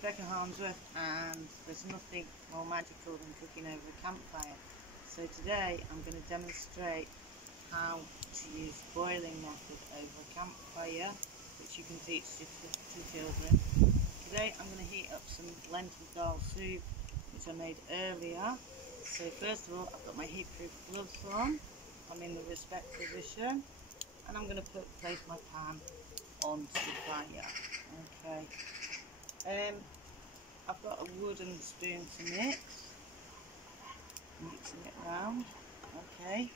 Harmsworth, and there's nothing more magical than cooking over a campfire. So today I'm going to demonstrate how to use boiling method over a campfire, which you can teach to children. Today I'm going to heat up some lentil dahl soup, which I made earlier. So first of all, I've got my heat-proof gloves on. I'm in the respect position, and I'm going to place my pan onto the fire. Okay. I've got a wooden spoon to mixing it round. Okay.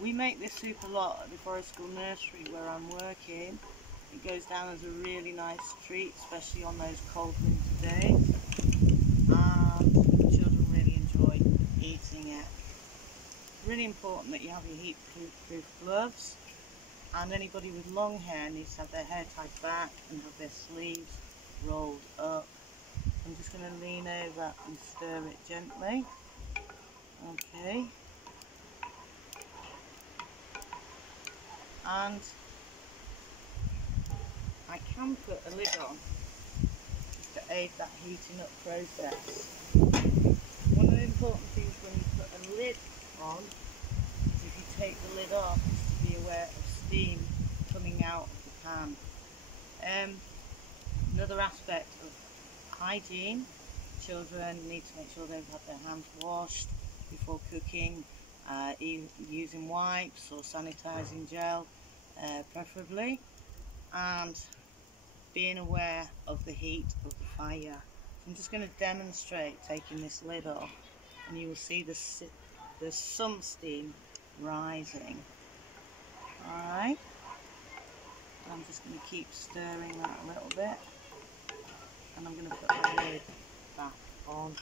We make this soup a lot at the Forest School Nursery where I'm working. It goes down as a really nice treat, especially on those cold winter days. And the children really enjoy eating it. It's really important that you have your heat-proof gloves. And anybody with long hair needs to have their hair tied back and have their sleeves rolled up. I'm just going to lean over and stir it gently. Okay. And I can put a lid on just to aid that heating up process. One of the important things when you put a lid on is if you take the lid off, is to be aware of steam coming out of the pan. Another aspect of hygiene, children need to make sure they've had their hands washed before cooking, using wipes or sanitizing gel preferably, and being aware of the heat of the fire. I'm just going to demonstrate taking this lid off, and you will see there's some steam rising. Alright, I'm just going to keep stirring that a little bit, and I'm going to put the lid back on.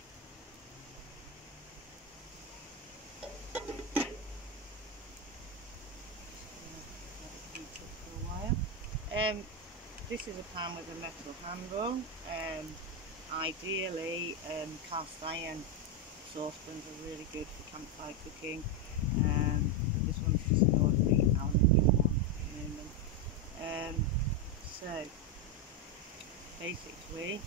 This is a pan with a metal handle. Ideally, cast iron saucepans are really good for campfire cooking. This one's just an ordinary aluminium one at the moment. So basically,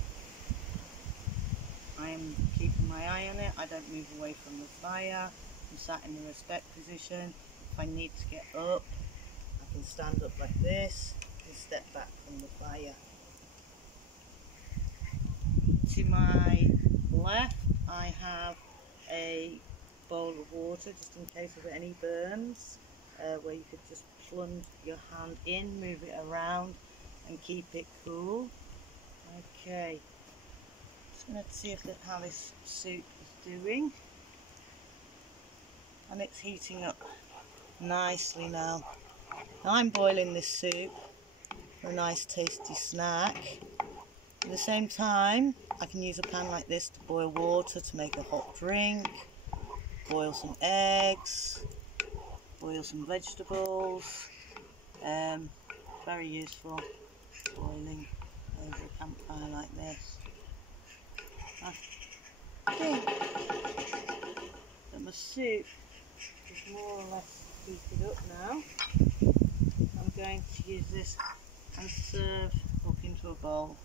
I am keeping my eye on it. I don't move away from the fire. I'm sat in the respect position. If I need to get up, I can stand up like this and step back from the fire. To my left, I have a bowl of water just in case of any burns, where you could just plunge your hand in, move it around and keep it cool. Okay, just going to see how this soup is doing, and it's heating up nicely now. I'm boiling this soup for a nice tasty snack. At the same time, I can use a pan like this to boil water to make a hot drink, boil some eggs, boil some vegetables. Very useful boiling over a campfire like this. I think that my soup is more or less heated up now. I'm going to use this and serve up into a bowl.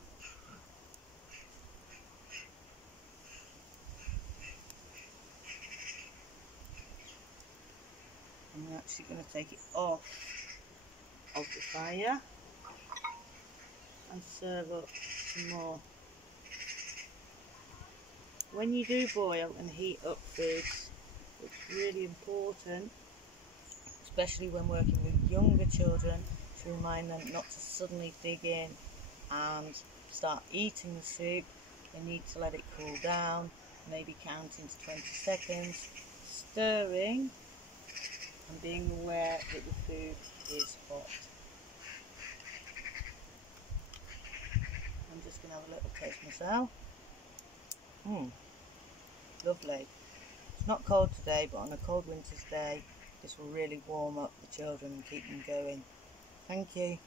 I'm actually going to take it off of the fire and serve up some more. When you do boil and heat up foods, it's really important, especially when working with younger children, to remind them not to suddenly dig in and start eating the soup. They need to let it cool down, maybe counting to 20 seconds, stirring and being aware that the food is hot. I'm just going to have a little taste myself. Lovely. It's not cold today, but on a cold winter's day, this will really warm up the children and keep them going. Thank you.